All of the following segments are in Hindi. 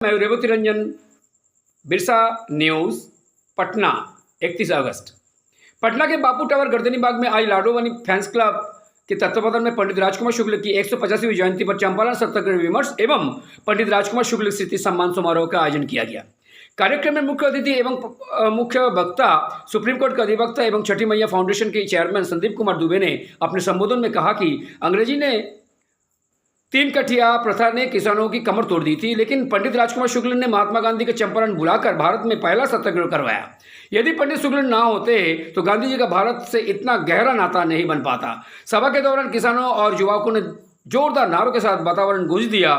मैं रेवती रंजन, बिरसा न्यूज़, पटना। 31 अगस्त। पटना के बापू टावर गर्दनी बाग में आज लाडोवानी फैंस क्लब के तत्वावधान में पंडित राजकुमार शुक्ल की 185वीं जयंती पर चंपारण सत्याग्रह विमर्श एवं पंडित राजकुमार शुक्ल स्मृति सम्मान समारोह का आयोजन किया गया। कार्यक्रम में मुख्य अतिथि एवं मुख्य वक्ता सुप्रीम कोर्ट के अधिवक्ता एवं छठी मैया फाउंडेशन के चेयरमैन संदीप कुमार दुबे ने अपने संबोधन में कहा कि अंग्रेजी ने 3 कठिया प्रथा ने किसानों की कमर तोड़ दी थी, लेकिन पंडित राजकुमार शुक्ल ने महात्मा गांधी के चंपारण बुलाकर भारत में पहला सत्याग्रह करवाया। यदि पंडित शुक्ल ना होते तो गांधी जी का भारत से इतना गहरा नाता नहीं बन पाता। सभा के दौरान किसानों और युवकों ने जोरदार नारों के साथ वातावरण गूंज दिया।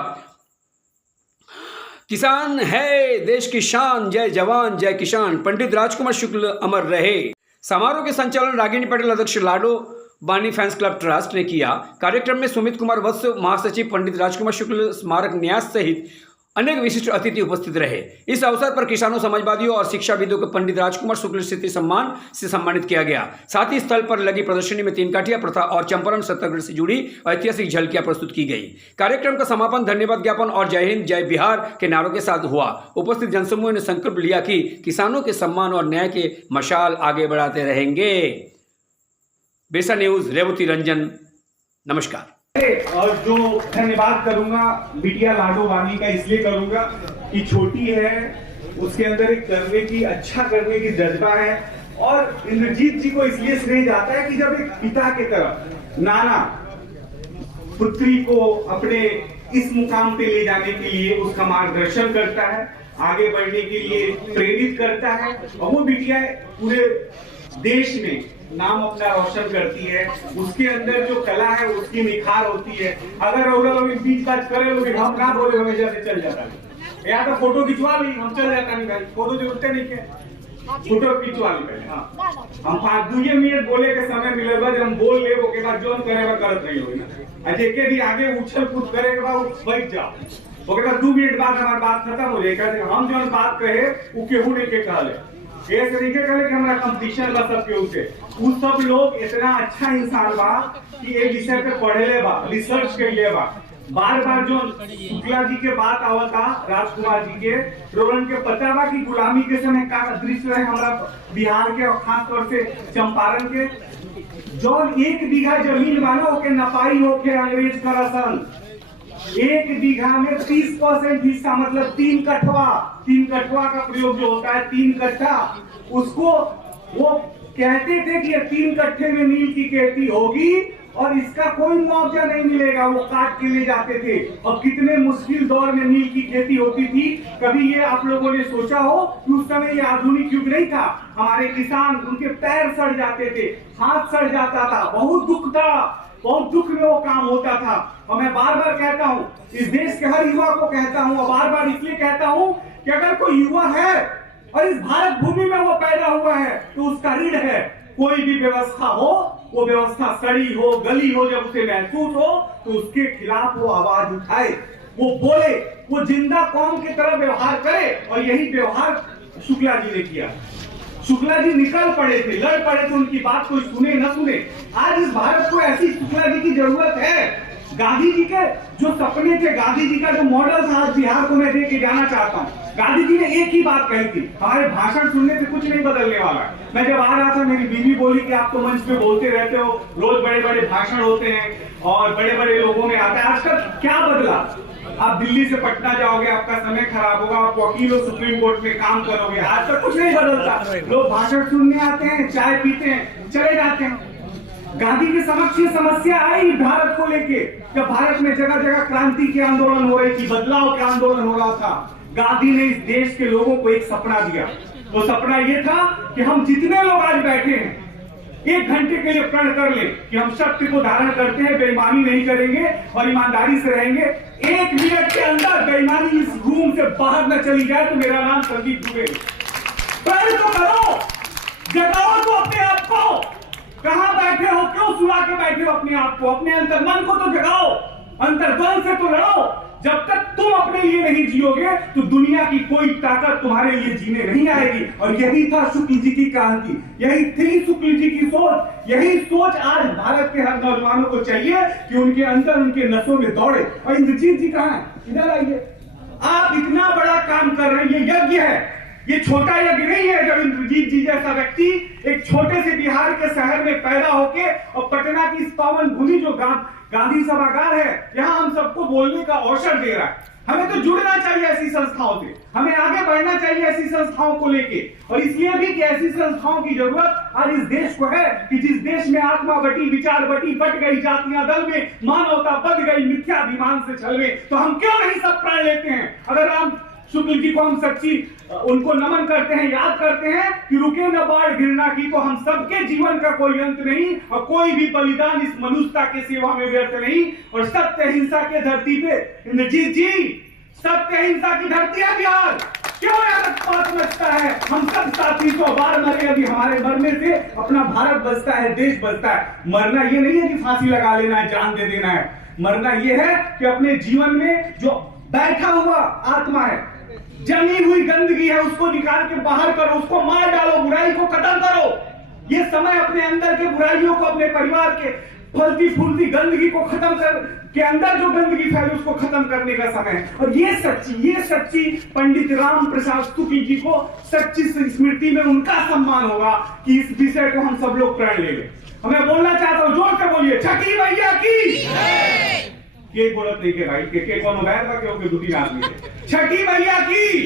किसान है देश की शान, जय जवान जय किसान, पंडित राजकुमार शुक्ल अमर रहे। समारोह के संचालन रागिनी पटेल, अध्यक्ष लाडो बानी फैंस क्लब ट्रस्ट ने किया। कार्यक्रम में सुमित कुमार वत्स, महासचिव, पंडित राजकुमार शुक्ल स्मारक न्यास सहित अनेक विशिष्ट अतिथि उपस्थित रहे। इस अवसर पर किसानों, समाजवादियों और शिक्षाविदों को पंडित राजकुमार शुक्ल स्मृति सम्मान से सम्मानित किया गया। साथ ही स्थल पर लगी प्रदर्शनी में 3 काठिया प्रथा और चंपारण सत्याग्रह से जुड़ी ऐतिहासिक झलकियां प्रस्तुत की गई। कार्यक्रम का समापन धन्यवाद ज्ञापन और जय हिंद जय बिहार के नारों के साथ हुआ। उपस्थित जनसमूह ने संकल्प लिया कि किसानों के सम्मान और न्याय के मशाल आगे बढ़ाते रहेंगे। बिरसा न्यूज़, रेवती रंजन, नमस्कार। और जो धन्यवाद करूंगा बिटिया लाडोवानी का इसलिए करूंगा कि छोटी है, उसके अंदर एक करने की, अच्छा करने की जज्बा है। और इंद्रजीत जी को इसलिए श्रेय जाता है कि जब एक पिता के तरफ नाना पुत्री को अपने इस मुकाम पे ले जाने के लिए उसका मार्गदर्शन करता है, आगे बढ़ने के लिए प्रेरित करता है, और वो बिटिया पूरे देश में नाम अपना रोशन करती है। उसके अंदर जो कला है उसकी निखार होती है। अगर वो लोग बीच बात करे लोग हम ना बोले हमेशा से चल जाता है, या तो फोटो खिंचवा ली हम चल जाता नहीं भाई, फोटो जरूरत नहीं है, फोटो खिंचवा ली पहले। हाँ, हम 5-2 मिनट बोले के समय मिलेगा, जब हम बोल ले वो के बाद जो हम करेगा करत नहीं होगी ना। अजय के भी आगे उछल कूद करे के बाद बैठ जाओ, ओके बाद 2 मिनट बाद हमारी बात खत्म हो जाएगा। हम जो बात कहे वो केहू नहीं के कहले, ये तरीके करे कि हमारा कंपटीशन बा सबके उसे। उस सब लोग इतना अच्छा इंसान बा कि एक विषय पे पढ़े बा, रिसर्च कर ले बा। बार बार जो शुक्ला जी के बात आवता राजकुमार जी के, रोहन के पता बा कि गुलामी के समय का दृश्य है हमारा बिहार के और खासतौर से चंपारण के। जो 1 बीघा जमीन वालों के नपाई होके अंग्रेज का रसन, 1 बीघा में 30% हिस्सा, मतलब 3 कठवा का प्रयोग जो होता है 3 कट्ठा, उसको वो कहते थे कि 3 कट्ठे में नील की खेती होगी और इसका कोई मुआवजा नहीं मिलेगा, वो काट के ले जाते थे। और कितने मुश्किल दौर में नील की खेती होती थी। कभी ये आप लोगों ने सोचा हो कि उस समय ये आधुनिक युग नहीं था, हमारे किसान उनके पैर सड़ जाते थे, हाथ सड़ जाता था, बहुत दुख था, बहुत दुख में वो काम होता था। और मैं बार बार कहता हूँ, इस देश के हर युवा को कहता हूँ, और बार बार इसलिए कहता हूँ कि अगर कोई युवा है और इस भारत भूमि में वो पैदा हुआ है तो उसका ऋण है। कोई भी व्यवस्था हो, वो व्यवस्था सड़ी हो, गली हो, जब उसे महसूस हो तो उसके खिलाफ वो आवाज उठाए, वो बोले, वो जिंदा कौम की तरह व्यवहार करे। और यही व्यवहार शुक्ला जी ने किया। शुक्ला जी निकल पड़े थे, लड़ पड़े थे, उनकी बात कोई सुने न सुने। आज इस भारत को ऐसी शुक्ला जी की जरूरत है। गांधी जी के जो सपने थे, गांधी जी का जो मॉडल था, आज बिहार को मैं दे के जाना चाहता हूँ। गांधी जी ने एक ही बात कही थी, हमारे भाषण सुनने से कुछ नहीं बदलने वाला। मैं जब आ रहा था मेरी बीवी बोली कि आप तो मंच पे बोलते रहते हो, रोज बड़े बड़े भाषण होते हैं और बड़े बड़े लोगों में आता है, आजकल क्या बदला? आप दिल्ली से पटना जाओगे, आपका समय खराब होगा, आप वकील हो, सुप्रीम कोर्ट में काम करोगे। आज तक कुछ नहीं बदलता। लोग भाषण सुनने आते हैं, चाय पीते हैं, चले जाते हैं। गांधी के समक्ष ये समस्या आई भारत को लेके, जब भारत में जगह जगह क्रांति के आंदोलन हो रही थी, बदलाव के आंदोलन हो रहा था। गांधी ने इस देश के लोगों को एक सपना दिया। वो सपना ये था कि हम जितने लोग आज बैठे हैं 1 घंटे के लिए प्रण कर ले कि हम सत्य को धारण करते हैं, बेईमानी नहीं करेंगे और ईमानदारी से रहेंगे। 1 मिनट के अंदर बेईमानी इस रूम से बाहर न चली जाए तो मेरा नाम संदीप दुबे। प्रण तो करो, जगाओ तो अपने आप को। कहां बैठे हो, क्यों सुला के बैठे हो अपने आप को? अपने अंतर मन को तो जगाओ, अंतर्बल से तो लड़ो। जब तक तुम अपने लिए नहीं जियोगे तो दुनिया की कोई ताकत तुम्हारे लिए जीने नहीं आएगी। और यही था शुक्ल जी की क्रांति, यही थी शुक्ल जी की सोच। यही सोच आज भारत के हर नौजवानों को चाहिए कि उनके अंदर, उनके नसों में दौड़े। और इंद्रजीत जी कहां है? इधर आइए। आप इतना बड़ा काम कर रहे हैं, ये यज्ञ है, ये छोटा यज्ञ नहीं है। जब इंद्रजीत जी जैसा व्यक्ति एक छोटे से बिहार के शहर में पैदा होके और पटना की इस पावन भूमि जो गांधी सभागार है, यहाँ हम सबको बोलने का अवसर दे रहा है। हमें तो जुड़ना चाहिए ऐसी संस्थाओं से, हमें आगे बढ़ना चाहिए ऐसी संस्थाओं को लेके। और इसलिए भी कि ऐसी संस्थाओं की जरूरत आज इस देश को है कि जिस देश में आत्मा बटी, विचार बटी, बट गई जातियां दल में, मानवता बद गई मिथ्याभिमान से छल में, तो हम क्यों नहीं सब प्राण लेते हैं। अगर राम शुक्ल जी को हम सच्ची उनको नमन करते हैं, याद करते हैं कि रुके न बाढ़ गिरना की, तो हम सबके जीवन का कोई अंत नहीं और कोई भी बलिदान इस मनुष्यता के सेवा में व्यर्थ नहीं। और सत्य हिंसा के धरती पे इंद्रजीत जी, सत्य हिंसा की धरती है बिहार, क्यों रक्तपात मचता है। हम सब साथी 100 बार मरे, अभी हमारे मरने से अपना भारत बचता है, देश बचता है। मरना ये नहीं है कि फांसी लगा लेना है, जान दे देना है। मरना ये है कि अपने जीवन में जो बैठा हुआ आत्मा है, जमी हुई गंदगी है, उसको निकाल के बाहर करो, उसको मार डालो, बुराई को खत्म करो। ये समय अपने अंदर के बुराइयों को, अपने परिवार के फलती फूलती गंदगी को खत्म कर के, अंदर जो गंदगी फैली उसको खत्म करने का समय है। और ये सच्ची पंडित राम प्रसाद शुक्ल जी को सच्ची स्मृति में उनका सम्मान होगा कि इस विषय को हम सब लोग प्रण ले लें। हमें बोलना चाहता हूं, जोर से बोलिए, छठी मैया की के बोलत नहीं के भाई के कोनो बैर बा के दूती आदमी छठी मैया की।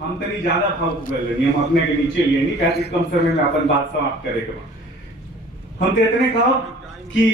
हम तनी ज्यादा भावुक गए नहीं, हम अपने के नीचे लिए नहीं, कैसे कम समय में अपन बात समाप्त करे के। हम तो इतने कहो कि